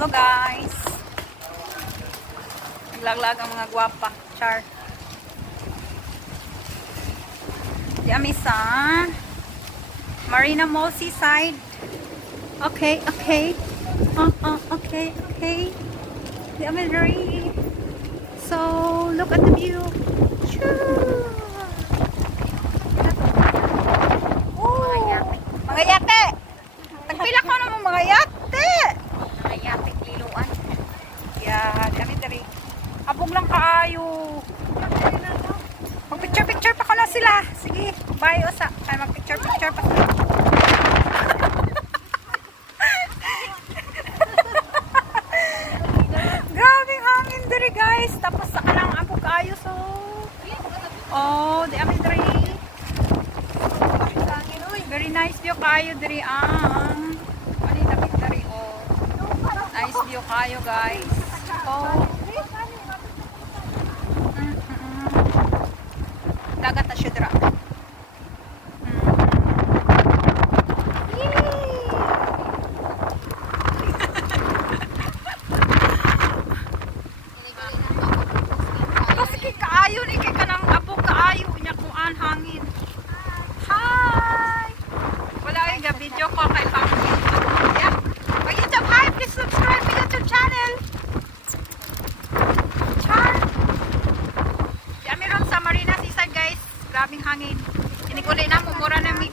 Hello guys. Naglaglag ang mga gwapa. Char. Di ami sa Marina Mall Seaside. Okay, okay. Okay, okay. Di ami very. So, look at the view. Choo. Mga yate. Tagpila ko naman mga yate. Mga yatik liluan. Yeah, kami dari. Abong lang kaayo. Mag-picture-picture pa ko na sila. Sige, bye osa. Ay mag-picture-picture pa sila. Grabing hangin diri guys. Tapos sa kanang abong kaayo so. Oh, di amin diri. Very nice view kayo diri ang ali lapit diri oh. Nice view kayo guys. Oh. Dagat na siya dira. Kasi kaayo ni kay kanang abo kaayo nya kuan hangin. Hi. Wala yung video ko kay Pangkin. Yeah. Oh, YouTube, hi! Please subscribe to YouTube channel. Char. Diyan meron sa Marina Seaside guys. Grabing hangin. Inikuli na mo. Mura na mig.